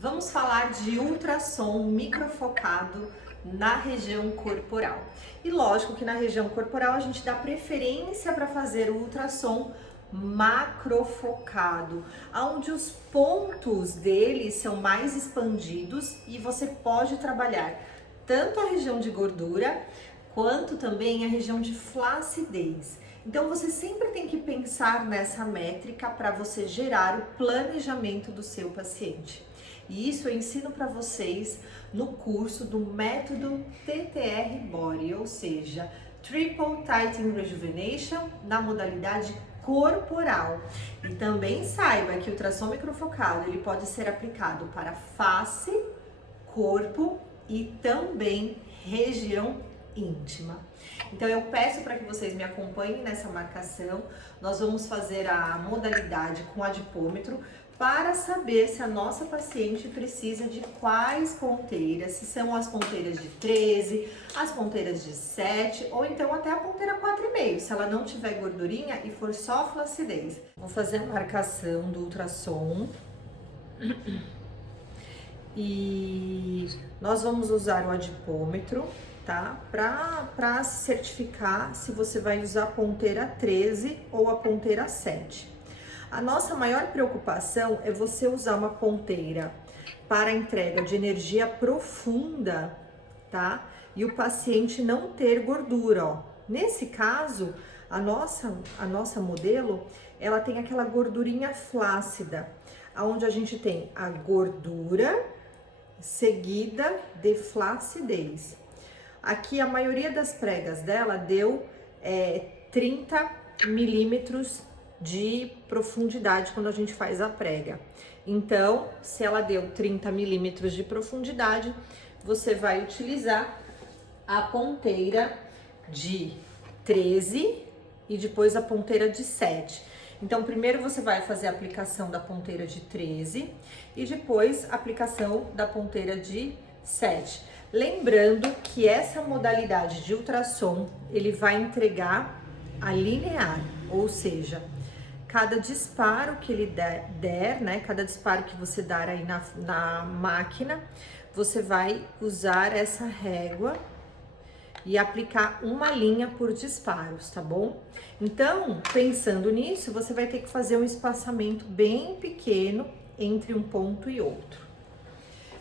Vamos falar de ultrassom microfocado na região corporal. E lógico que na região corporal a gente dá preferência para fazer o ultrassom macrofocado, onde os pontos dele são mais expandidos e você pode trabalhar tanto a região de gordura quanto também a região de flacidez. Então você sempre tem que pensar nessa métrica para você gerar o planejamento do seu paciente. E isso eu ensino para vocês no curso do método TTR Body, ou seja, Triple Tighten Rejuvenation na modalidade corporal. E também saiba que o ultrassom microfocado ele pode ser aplicado para face, corpo e também região íntima. Então eu peço para que vocês me acompanhem nessa marcação. Nós vamos fazer a modalidade com adipômetro para saber se a nossa paciente precisa de quais ponteiras, se são as ponteiras de 13, as ponteiras de 7 ou então até a ponteira 4,5, se ela não tiver gordurinha e for só flacidez. Vou fazer a marcação do ultrassom e nós vamos usar o adipômetro, tá? Para certificar se você vai usar a ponteira 13 ou a ponteira 7. A nossa maior preocupação é você usar uma ponteira para entrega de energia profunda, tá? E o paciente não ter gordura, ó. Nesse caso, a nossa modelo, ela tem aquela gordurinha flácida, onde a gente tem a gordura seguida de flacidez. Aqui a maioria das pregas dela deu 30 milímetros de profundidade quando a gente faz a prega. Então, se ela deu 30 milímetros de profundidade, você vai utilizar a ponteira de 13 e depois a ponteira de 7. Então, primeiro você vai fazer a aplicação da ponteira de 13 e depois a aplicação da ponteira de 7. Lembrando que essa modalidade de ultrassom, ele vai entregar a linear, ou seja, cada disparo que ele der, né? Cada disparo que você dar aí na máquina, você vai usar essa régua e aplicar uma linha por disparos, tá bom? Então, pensando nisso, você vai ter que fazer um espaçamento bem pequeno entre um ponto e outro.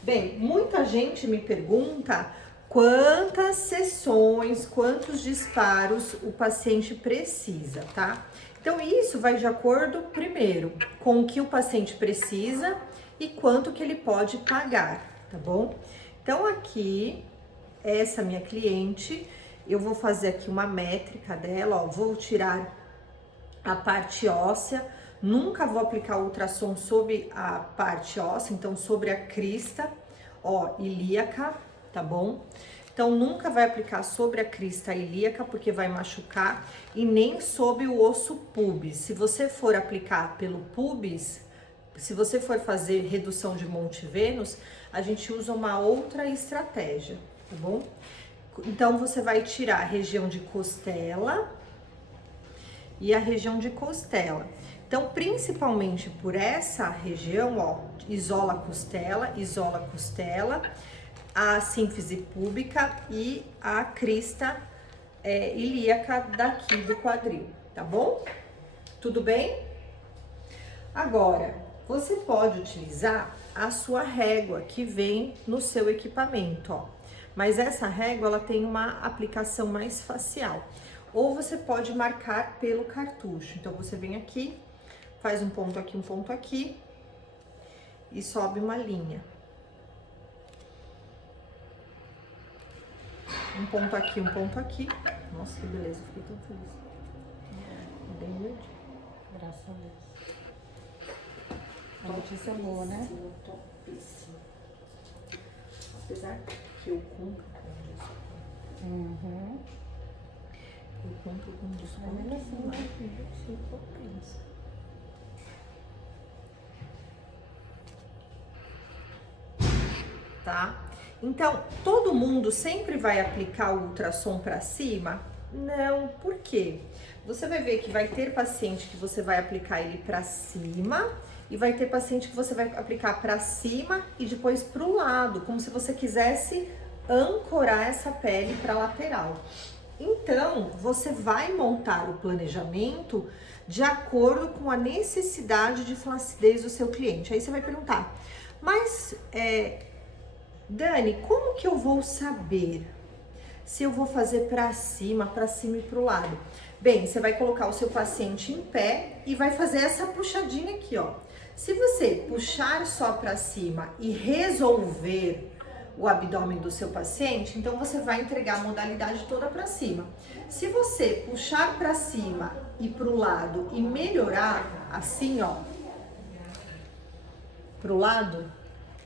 Bem, muita gente me pergunta quantas sessões, quantos disparos o paciente precisa, tá? Então, isso vai de acordo, primeiro, com o que o paciente precisa e quanto que ele pode pagar, tá bom? Então, aqui, essa minha cliente, eu vou fazer aqui uma métrica dela, ó, vou tirar a parte óssea, nunca vou aplicar ultrassom sobre a parte óssea, então sobre a crista, ó, ilíaca, tá bom? Então, nunca vai aplicar sobre a crista ilíaca, porque vai machucar, e nem sobre o osso pubis. Se você for aplicar pelo pubis, se você for fazer redução de Monte Vênus, a gente usa uma outra estratégia, tá bom? Então, você vai tirar a região de costela e a região de costela. Então, principalmente por essa região, ó, isola a costela, a sínfise púbica e a crista ilíaca daqui do quadril, tá bom? Tudo bem? Agora, você pode utilizar a sua régua que vem no seu equipamento, ó. Mas essa régua, ela tem uma aplicação mais facial. Ou você pode marcar pelo cartucho. Então, você vem aqui, faz um ponto aqui e sobe uma linha. Um ponto aqui. Nossa, que beleza, fiquei tão feliz. Bem miudinho. Graças a Deus. A notícia é boa, né? Topíssimo. Apesar que eu cumpro com isso. Uhum. Eu cumpro com isso. Mas mesmo assim, não é se eu penso. Tá? Então, todo mundo sempre vai aplicar o ultrassom para cima? Não, por quê? Você vai ver que vai ter paciente que você vai aplicar ele para cima e vai ter paciente que você vai aplicar para cima e depois para o lado, como se você quisesse ancorar essa pele para lateral. Então, você vai montar o planejamento de acordo com a necessidade de flacidez do seu cliente. Aí você vai perguntar, mas Dani, como que eu vou saber se eu vou fazer para cima e para o lado? Bem, você vai colocar o seu paciente em pé e vai fazer essa puxadinha aqui, ó. Se você puxar só para cima e resolver o abdômen do seu paciente, então você vai entregar a modalidade toda para cima. Se você puxar para cima e para o lado e melhorar assim, ó, para o lado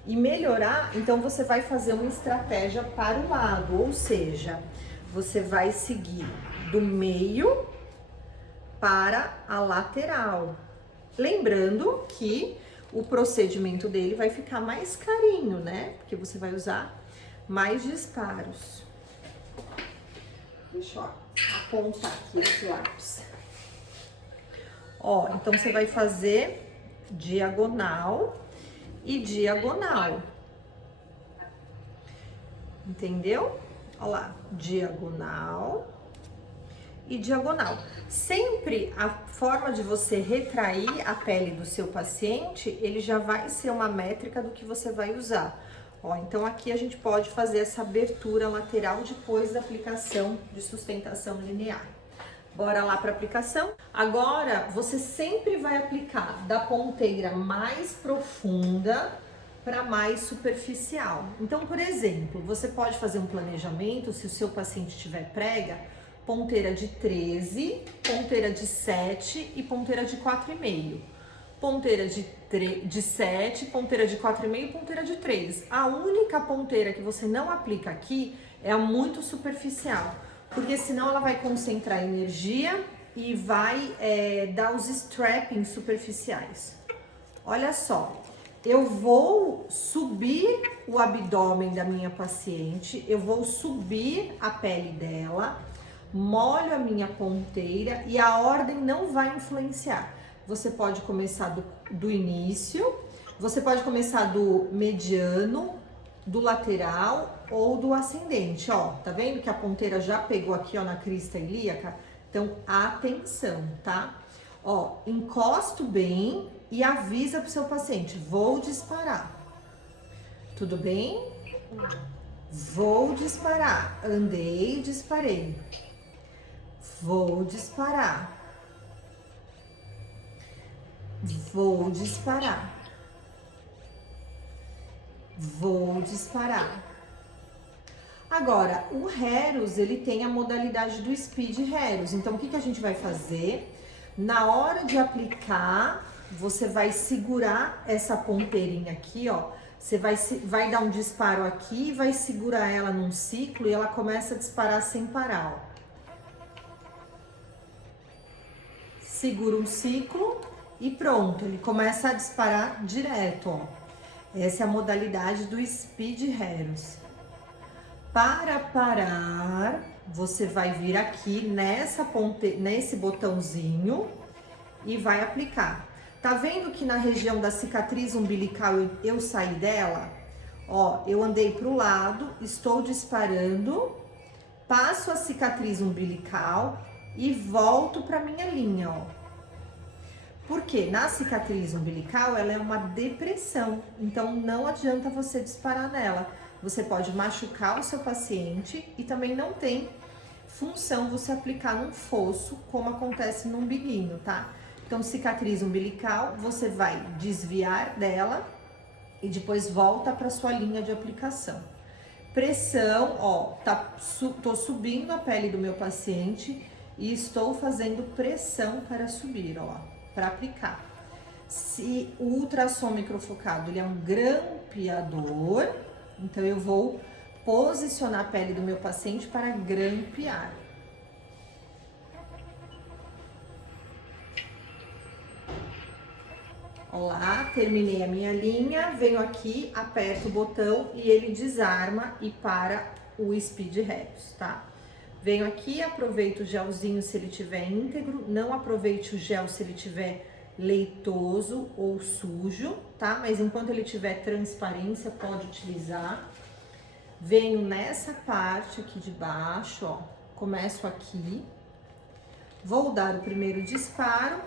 e melhorar, então você vai fazer uma estratégia para o lado, ou seja, você vai seguir do meio para a lateral. Lembrando que o procedimento dele vai ficar mais carinho, né? Porque você vai usar mais disparos. Deixa eu apontar aqui esse lápis. Ó, então você vai fazer diagonal e diagonal. Entendeu? Olha lá, diagonal e diagonal. Sempre a forma de você retrair a pele do seu paciente, ele já vai ser uma métrica do que você vai usar. Ó, então aqui a gente pode fazer essa abertura lateral depois da aplicação de sustentação linear. Bora lá para aplicação? Agora, você sempre vai aplicar da ponteira mais profunda para mais superficial. Então, por exemplo, você pode fazer um planejamento, se o seu paciente tiver prega, ponteira de 13, ponteira de 7 e ponteira de 4,5. Ponteira de 7, ponteira de 4,5 e ponteira de 3. A única ponteira que você não aplica aqui é a muito superficial, porque senão ela vai concentrar energia e vai dar os strappings superficiais. Olha só, eu vou subir o abdômen da minha paciente, eu vou subir a pele dela, molho a minha ponteira e a ordem não vai influenciar. Você pode começar do início, você pode começar do mediano, do lateral ou do ascendente, ó. Tá vendo que a ponteira já pegou aqui, ó, na crista ilíaca? Então, atenção, tá? Ó, encosto bem e avisa pro seu paciente, vou disparar. Tudo bem? Vou disparar. Andei, disparei. Vou disparar. Vou disparar. Vou disparar. Agora, o Heros, ele tem a modalidade do Speed Heros. Então, o que a gente vai fazer? Na hora de aplicar, você vai segurar essa ponteirinha aqui, ó. Você vai dar um disparo aqui e vai segurar ela num ciclo e ela começa a disparar sem parar, ó. Segura um ciclo e pronto, ele começa a disparar direto, ó. Essa é a modalidade do Speed Heros. Para parar, você vai vir aqui nesse botãozinho e vai aplicar. Tá vendo que na região da cicatriz umbilical eu saí dela? Ó, eu andei pro lado, estou disparando, passo a cicatriz umbilical e volto para minha linha, ó. Porque na cicatriz umbilical ela é uma depressão, então não adianta você disparar nela. Você pode machucar o seu paciente e também não tem função você aplicar num fosso, como acontece no umbiguinho, tá? Então, cicatriz umbilical, você vai desviar dela e depois volta para sua linha de aplicação. Pressão, ó, tô subindo a pele do meu paciente e estou fazendo pressão para subir, ó, para aplicar. Se o ultrassom microfocado ele é um grampeador, então eu vou posicionar a pele do meu paciente para grampear. Olá, terminei a minha linha, venho aqui, aperto o botão e ele desarma e para o Speed Heros, tá? Venho aqui, aproveito o gelzinho se ele tiver íntegro, não aproveite o gel se ele tiver leitoso ou sujo, tá? Mas enquanto ele tiver transparência, pode utilizar. Venho nessa parte aqui de baixo, ó, começo aqui, vou dar o primeiro disparo,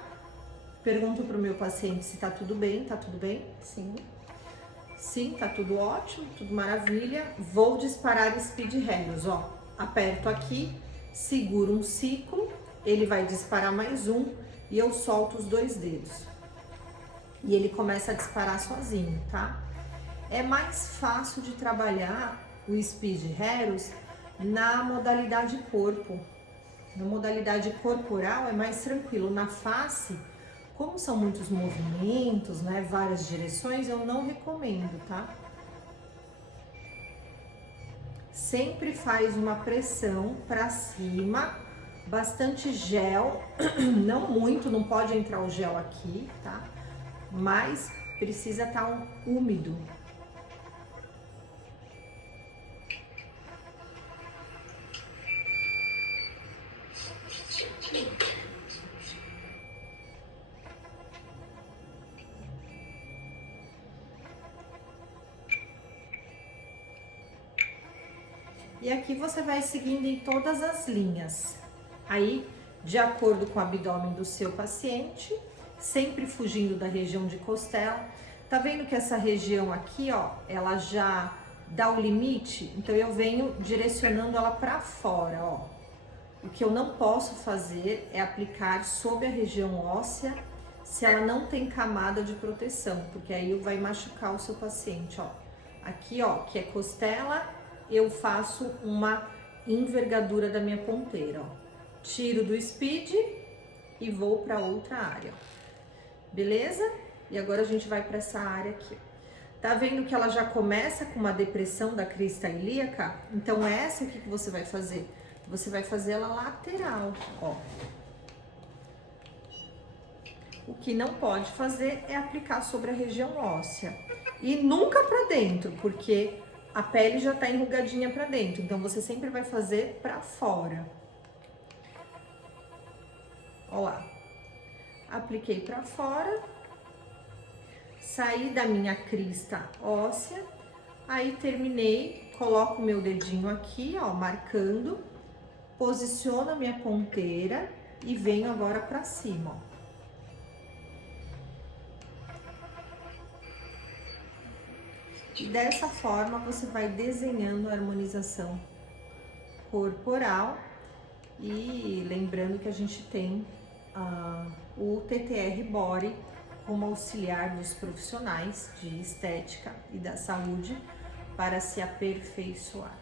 pergunto pro meu paciente se tá tudo bem, tá tudo bem? Sim. Sim, tá tudo ótimo, tudo maravilha. Vou disparar Speed Helios, ó, aperto aqui, seguro um ciclo, ele vai disparar mais um e eu solto os 2 dedos. E ele começa a disparar sozinho, tá? É mais fácil de trabalhar o Speed Helios na modalidade corpo. Na modalidade corporal é mais tranquilo. Na face, como são muitos movimentos, né, várias direções, eu não recomendo, tá? Sempre faz uma pressão para cima, bastante gel, não muito, não pode entrar o gel aqui, tá? Mas precisa estar úmido. E aqui você vai seguindo em todas as linhas. Aí, de acordo com o abdômen do seu paciente, sempre fugindo da região de costela. Tá vendo que essa região aqui, ó, ela já dá o limite? Então eu venho direcionando ela para fora, ó. O que eu não posso fazer é aplicar sobre a região óssea se ela não tem camada de proteção, porque aí vai machucar o seu paciente, ó. Aqui, ó, que é costela, eu faço uma envergadura da minha ponteira, ó. Tiro do Speed e vou para outra área, ó. Beleza? E agora a gente vai para essa área aqui. Tá vendo que ela já começa com uma depressão da crista ilíaca? Então essa aqui que você vai fazer, você vai fazer ela lateral, ó. O que não pode fazer é aplicar sobre a região óssea. E nunca para dentro, porque a pele já tá enrugadinha para dentro. Então você sempre vai fazer para fora. Ó lá. Apliquei para fora. Saí da minha crista óssea. Aí terminei, coloco o meu dedinho aqui, ó, marcando. Posiciono a minha ponteira e venho agora para cima, ó. E dessa forma você vai desenhando a harmonização corporal e lembrando que a gente tem o TTR Body como auxiliar dos profissionais de estética e da saúde para se aperfeiçoar.